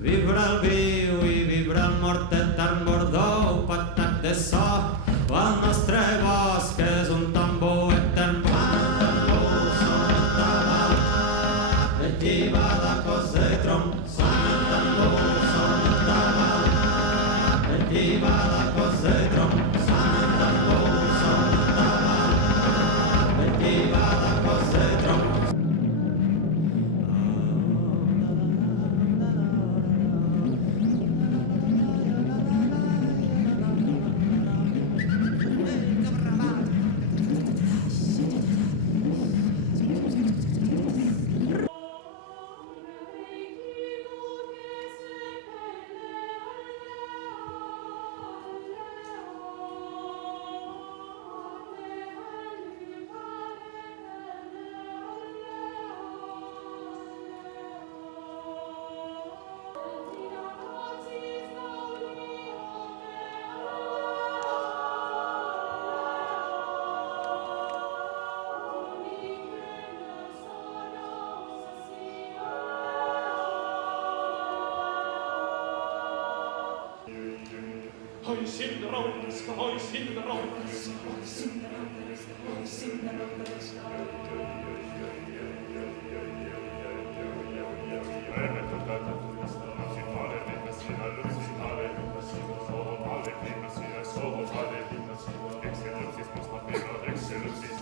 Vibra el viu i vibra el mort etern bordó, patat de so, el nostre bosc és un tambor etern. Llevada cosa de tronc, sona el tambor, sona el tabac. Llevada cosa de tronc, sona el tambor, sona el tabac. Llevada cosa de tronc. Oi Cinderolles, oi Cinderolles, oi Cinderolles, oi Cinderolles. Excelsis